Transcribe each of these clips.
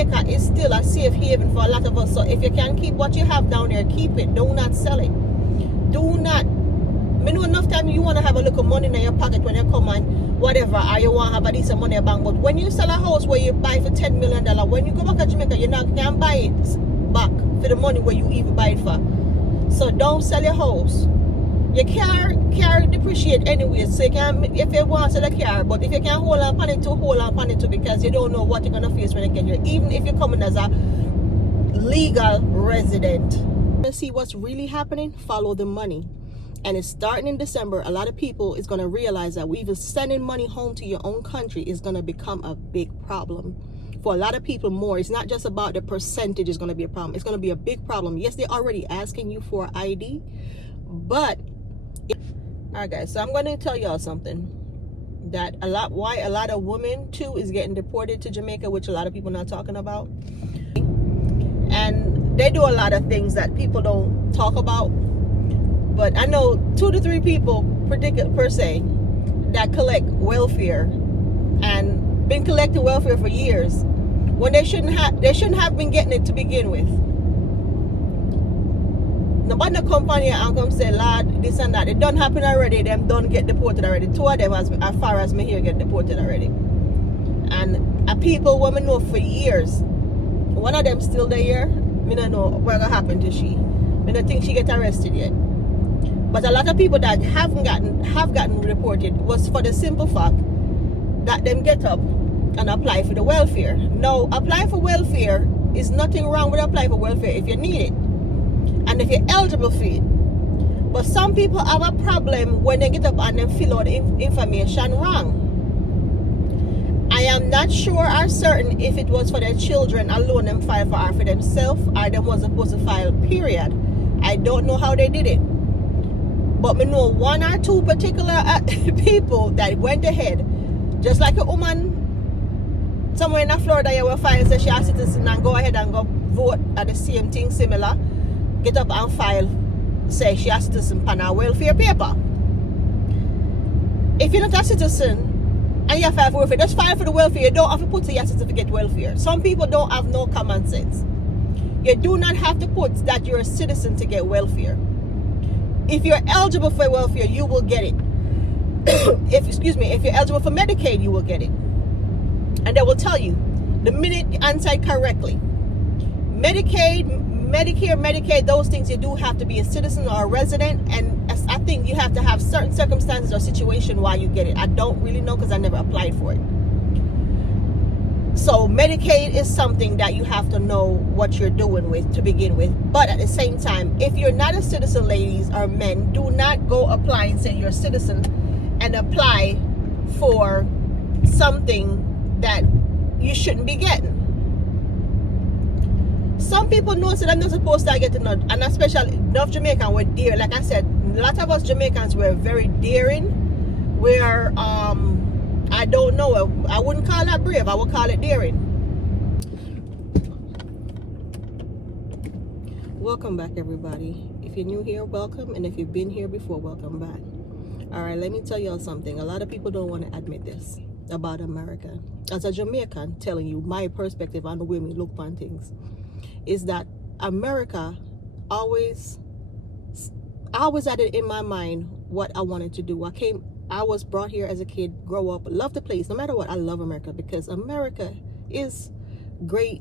Jamaica is still a safe haven for a lot of us. So if you can keep what you have down there, keep it. Do not sell it. Do not. I know enough time you want to have a little money in your pocket when you come and whatever, or you want to have a decent money in your bank. But when you sell a house where you buy for $10 million, when you go back to Jamaica, you not can buy it back for the money where you even buy it for. So don't sell your house. Your car depreciate anyway, so you can, if you want to sell a car, but if you can hold on it too, because you don't know what you're gonna face when you get here, even if you're coming as a legal resident. To see what's really happening, follow the money. And it's starting in December. A lot of people is going to realize that even sending money home to your own country is going to become a big problem. For a lot of people more, it's not just about the percentage is going to be a problem. It's going to be a big problem. Yes, they're already asking you for ID, but all right, guys, so I'm going to tell y'all something that why a lot of women too is getting deported to Jamaica, which a lot of people not talking about. And they do a lot of things that people don't talk about. But I know 2 to 3 people per se that collect welfare and been collecting welfare for years when they shouldn't have been getting it to begin with. Nobody no company and come say, lad, this and that. It done happen already. Them done get deported already. 2 of them, as far as me here, get deported already. And people women know for years. One of them still there. Me don't know what gonna happen to she. Me don't think she get arrested yet. But a lot of people that have gotten reported was for the simple fact that them get up and apply for the welfare. Now, apply for welfare is nothing wrong with applying for welfare if you need it and if you're eligible for it. But some people have a problem when they get up and then fill out the information wrong. I am not sure or certain if it was for their children alone them file for themselves or them was supposed to file, period. I don't know how they did it. But we know 1 or 2 particular people that went ahead, just like a woman somewhere in Florida, you will find say she a citizen and go ahead and go vote at the same thing similar, get up and file, say she a citizen on her welfare paper. If you're not a citizen and you file for welfare, just file for the welfare. You don't have to put your certificate welfare. Some people don't have no common sense. You do not have to put that you're a citizen to get welfare. If you're eligible for welfare, you will get it. If you're eligible for Medicaid, you will get it. And they will tell you the minute you answer correctly. Medicaid, Medicare, Medicaid, those things, you do have to be a citizen or a resident, and I think you have to have certain circumstances or situation why you get it. I don't really know because I never applied for it. So Medicaid is something that you have to know what you're doing with to begin with. But at the same time, if you're not a citizen, ladies or men, do not go apply and say you're a citizen and apply for something that you shouldn't be getting. Some people know that I'm not supposed to get enough, and especially enough Jamaicans were daring. Like I said, a lot of us Jamaicans were very daring. We're I don't know. I wouldn't call that brave. I would call it daring. Welcome back, everybody. If you're new here, welcome. And if you've been here before, welcome back. All right, let me tell y'all something. A lot of people don't want to admit this about America. As a Jamaican, telling you my perspective on the way we look on things is that America I always had it in my mind what I wanted to do. I was brought here as a kid, grow up, love the place. No matter what, I love America because America is great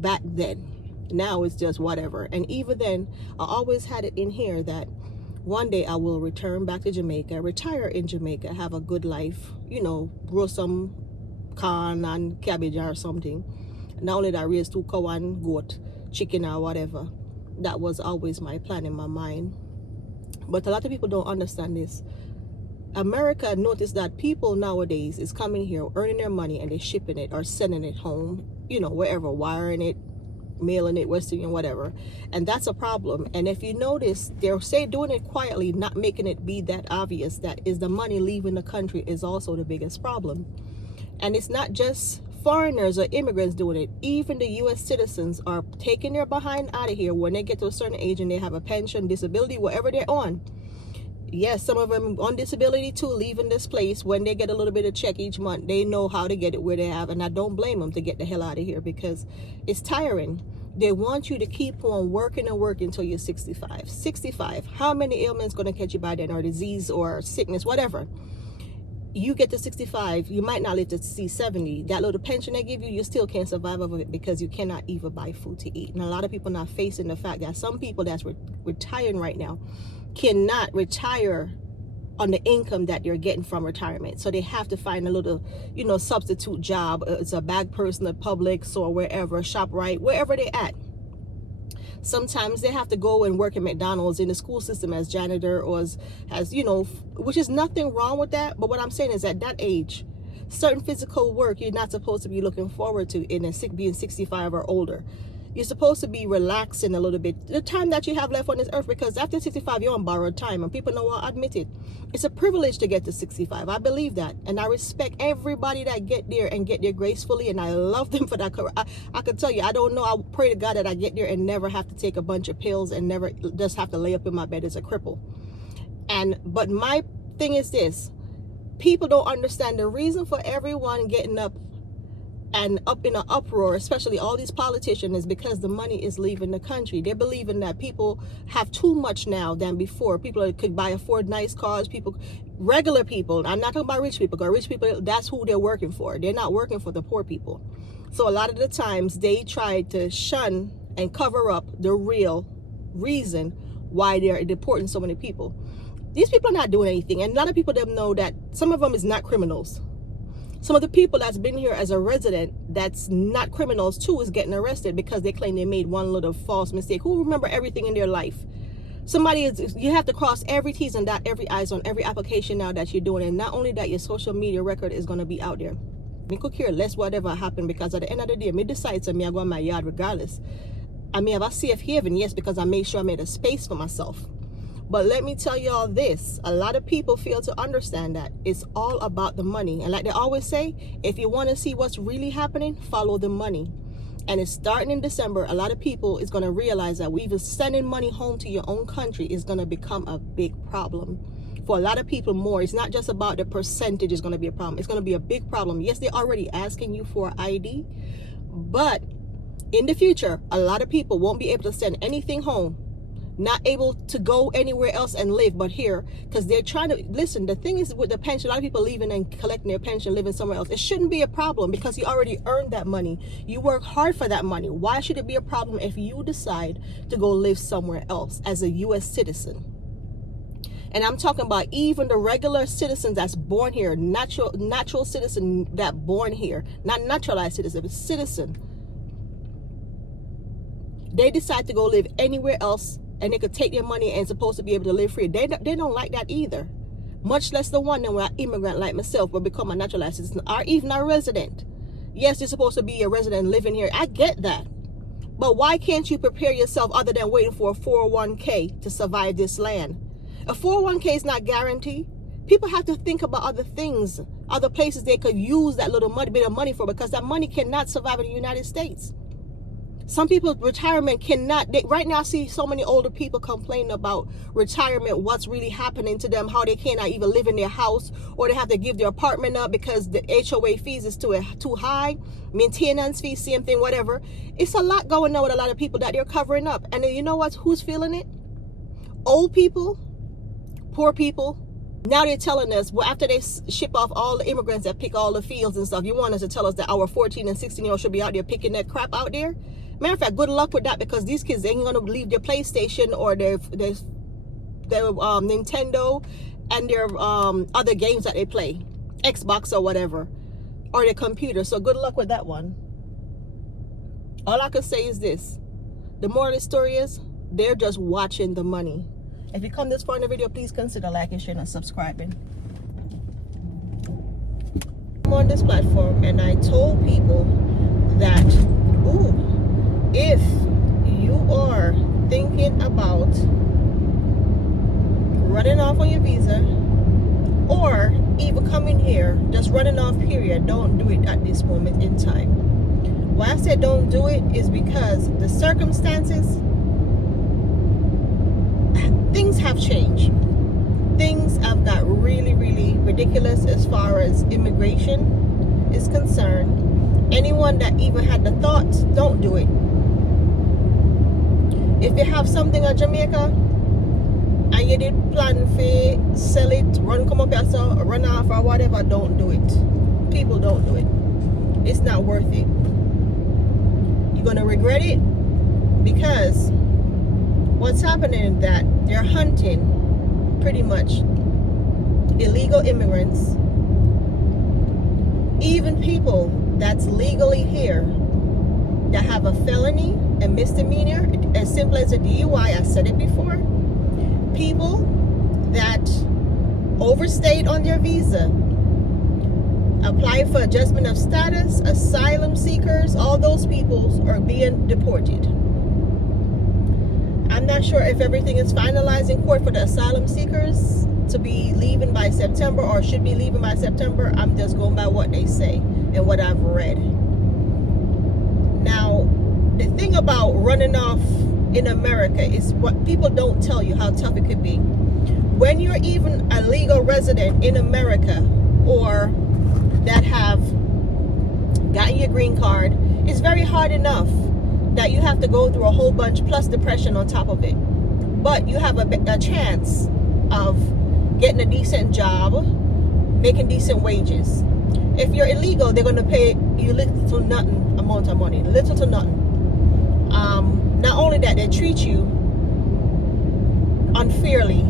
back then. Now it's just whatever. And even then, I always had it in here that one day I will return back to Jamaica, retire in Jamaica, have a good life, grow some corn and cabbage or something. Not only that, raise 2 cow and goat, chicken or whatever. That was always my plan in my mind. But a lot of people don't understand this. America noticed that people nowadays is coming here, earning their money, and they're shipping it or sending it home, wherever, wiring it, mailing it, Western Union, whatever. And that's a problem. And if you notice, they're doing it quietly, not making it be that obvious that is the money leaving the country is also the biggest problem. And it's not just foreigners or immigrants doing it. Even the U.S. citizens are taking their behind out of here when they get to a certain age and they have a pension, disability, whatever they're on. Yes, some of them on disability too, leaving this place when they get a little bit of check each month. They know how to get it where they have, and I don't blame them to get the hell out of here because it's tiring. They want you to keep on working and working until you're 65. 65. How many ailments going to catch you by then, or disease or sickness, whatever? You get to 65, you might not live to see 70. That little pension they give you, you still can't survive of it because you cannot even buy food to eat. And a lot of people not facing the fact that some people that's retiring right now cannot retire on the income that you're getting from retirement. So they have to find a little, substitute job. It's a bag person at Publix or wherever, ShopRite, wherever they at. Sometimes they have to go and work at McDonald's in the school system as janitor or as which is nothing wrong with that. But what I'm saying is at that age, certain physical work you're not supposed to be looking forward to being 65 or older. You're supposed to be relaxing a little bit the time that you have left on this earth, because after 65 you're on borrowed time, and people know I'll admit it. It's a privilege to get to 65. I believe that, and I respect everybody that get there and get there gracefully, and I love them for that. I can tell you, I don't know, I pray to God that I get there and never have to take a bunch of pills and never just have to lay up in my bed as a cripple. But my thing is this: people don't understand the reason for everyone getting up and up in an uproar, especially all these politicians, is because the money is leaving the country. They're believing that people have too much now than before. People could afford nice cars. Regular people, I'm not talking about rich people, because rich people, that's who they're working for. They're not working for the poor people. So a lot of the times they try to shun and cover up the real reason why they're deporting so many people. These people are not doing anything, and a lot of people don't know that some of them is not criminals. Some of the people that's been here as a resident that's not criminals too is getting arrested because they claim they made one little false mistake. Who remember everything in their life? You have to cross every T's and dot every I's on every application now that you're doing. And not only that, your social media record is going to be out there. Me could care less whatever happened, because at the end of the day, me decide to me I go in my yard regardless. I may have a safe haven, yes, because I made sure I made a space for myself. But let me tell y'all this, a lot of people fail to understand that it's all about the money. And like they always say, if you want to see what's really happening, follow the money. And it's starting in December. A lot of people is going to realize that even sending money home to your own country is going to become a big problem. For a lot of people more, it's not just about the percentage is going to be a problem. It's going to be a big problem. Yes, they're already asking you for ID, but in the future, a lot of people won't be able to send anything home, not able to go anywhere else and live but here, because they're trying to listen. The thing is with the pension, a lot of people leaving and collecting their pension, living somewhere else. It shouldn't be a problem because you already earned that money. You work hard for that money. Why should it be a problem if you decide to go live somewhere else as a U.S. citizen? And I'm talking about even the regular citizens that's born here, natural citizen that born here, not naturalized citizen, but citizen. They decide to go live anywhere else, and they could take their money and supposed to be able to live free. They don't like that either. Much less the one that were an immigrant like myself will become a naturalized citizen, or even a resident. Yes, you're supposed to be a resident living here. I get that. But why can't you prepare yourself other than waiting for a 401k to survive this land? A 401k is not guaranteed. People have to think about other things, other places they could use that little bit of money for, because that money cannot survive in the United States. Some people's retirement cannot. Right now I see so many older people complaining about retirement, what's really happening to them, how they cannot even live in their house, or they have to give their apartment up because the HOA fees is too high, maintenance fees, same thing, whatever. It's a lot going on with a lot of people that they're covering up. And then you know what? Who's feeling it? Old people, poor people. Now they're telling us, well, after they ship off all the immigrants that pick all the fields and stuff, you want us to tell us that our 14 and 16-year-olds should be out there picking that crap out there? Matter of fact, good luck with that, because these kids ain't gonna leave their PlayStation or their Nintendo and their other games that they play, Xbox or whatever, or their computer. So good luck with that one. All I can say is this: the moral of the story is they're just watching the money. If you come this far in the video, please consider liking, sharing, and subscribing. I'm on this platform and I told people that, if you are thinking about running off on your visa, or even coming here, just running off period, don't do it at this moment in time. Why I said don't do it is because the circumstances, things have changed. things have got really, really ridiculous as far as immigration is concerned. Anyone that even had the thought, don't do it. If you have something in Jamaica and you did plan for sell it, come up here, so run off or whatever, don't do it. People, don't do it. It's not worth it. You're gonna regret it, because what's happening is that they're hunting pretty much illegal immigrants, even people that's legally here that have a felony, a misdemeanor, as simple as a DUI. I said it before. People that overstayed on their visa, apply for adjustment of status, asylum seekers, all those people are being deported. I'm not sure if everything is finalized in court for the asylum seekers to be leaving by September, or should be leaving by September. I'm just going by what they say and what I've read. Now, the thing about running off in America is what people don't tell you, how tough it could be. When you're even a legal resident in America, or that have gotten your green card, it's very hard enough that you have to go through a whole bunch plus depression on top of it. But you have a chance of getting a decent job, making decent wages. If you're illegal, they're going to pay you little to nothing amount of money, little to nothing. Not only that, they treat you unfairly.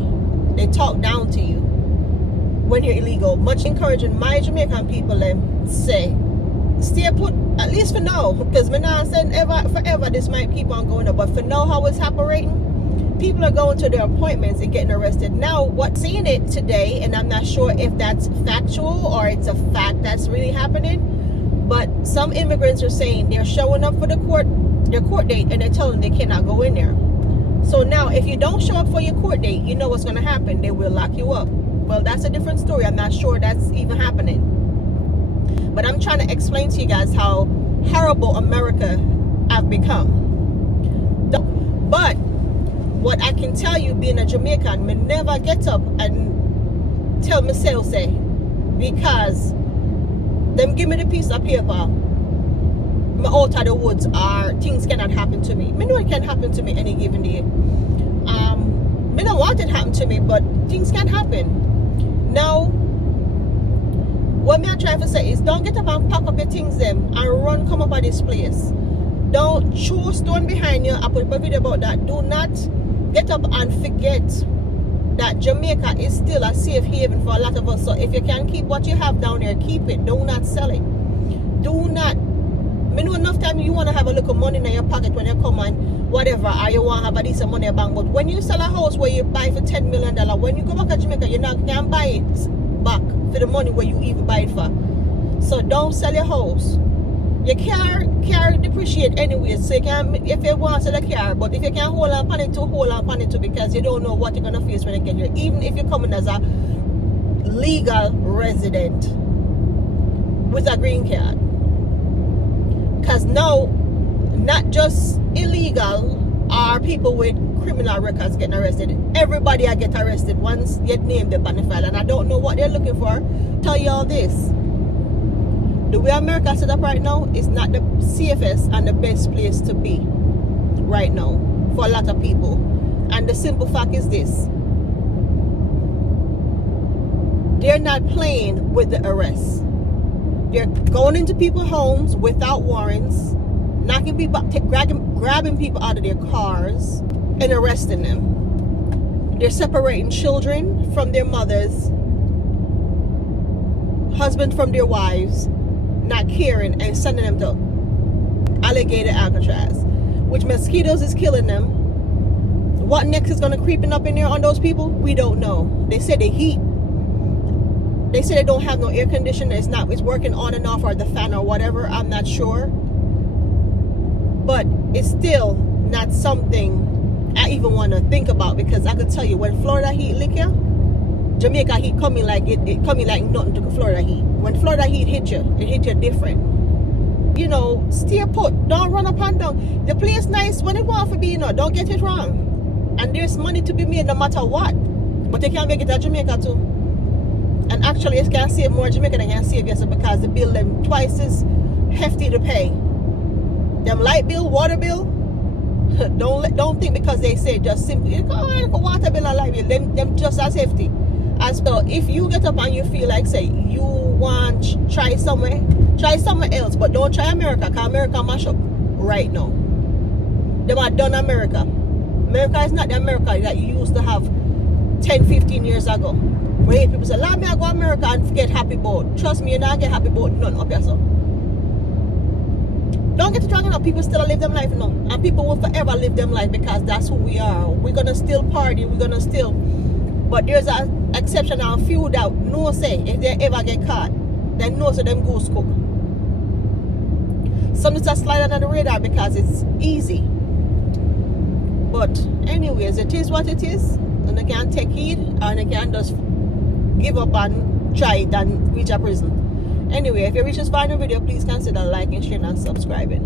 They talk down to you when you're illegal. Much encouraging my Jamaican people say, stay put, at least for now, because me not saying forever this might keep on going up, but for now how it's operating, people are going to their appointments and getting arrested. Now, what's seeing it today, and I'm not sure if that's factual or it's a fact that's really happening, but some immigrants are saying they're showing up for their court date, and they're telling them they cannot go in there. So now, if you don't show up for your court date, you know what's going to happen. They will lock you up. Well, that's a different story. I'm not sure that's even happening. But I'm trying to explain to you guys how horrible America have become. But what I can tell you, being a Jamaican, me never get up and tell myself, say, because them give me the piece of paper, me out of the woods, or things cannot happen to me. Me know it can happen to me any given day. Me don't want it to happen to me, but things can happen. Now, what me I try to say is, don't get up and pack up your things them and run come up at this place. Don't throw stone behind you. I put up a video about that. Do not get up and forget that Jamaica is still a safe haven for a lot of us. So if you can keep what you have down there, keep it. Do not sell it. Do not. I know enough time you want to have a little money in your pocket when you come and whatever, or you want to have a decent money in bank. But when you sell a house where you buy for $10 million, when you go back to Jamaica, you not can buy it back for the money where you even buy it for. So don't sell your house. Your car depreciate anyway, so you can, if you want to sell a car, but if you can hold on on it too, hold on on it too, because you don't know what you're gonna face when you get here. Even if you're coming as a legal resident with a green card, because now not just illegal are people with criminal records getting arrested. Everybody I get arrested once get named up on the file, and I don't know what they're looking for. Tell you all this. The way America set up right now is not the safest and the best place to be right now for a lot of people. And the simple fact is this. They're not playing with the arrests. They're going into people's homes without warrants, knocking people, grabbing people out of their cars and arresting them. They're separating children from their mothers, husbands from their wives, not caring, and sending them to alligator Alcatraz, which mosquitoes is killing them. What next is going to creeping up in there on those people? We don't know. They say the heat. They say they don't have no air conditioner. It's working on and off, or the fan or whatever. I'm not sure. But it's still not something I even want to think about, because I could tell you, when Florida heat lick you, Jamaica heat coming like it coming like nothing to Florida heat. When Florida heat hit you, it hit you different. You know, stay put. Don't run up and down. The place nice when it want to be, you know, don't get it wrong. And there's money to be made no matter what. But they can make it at Jamaica too. And actually, it can save more Jamaica than can save yourself because the bill them twice as hefty to pay. Them light bill, water bill. Don't think because they say just simply water bill and light bill. Them just as hefty. As so, if you get up and you feel like say you want try somewhere else, but don't try America, because America mash up right now. Them are done America. America is not the America that you used to have 10-15 years ago. Where people say, let me go to America and get happy about. Trust me, you're not get happy about none up here, so. Don't get it wrong, enough. People still live them life now. And people will forever live them life because that's who we are. We're gonna still party, we're gonna still. But there's an exception and a few that no say if they ever get caught, then no say them goose cook. Some just slide under the radar because it's easy. But anyways, it is what it is. And they can take heed and they can just give up and try it and reach a prison. Anyway, if you reach this final video, please consider liking, sharing, and subscribing.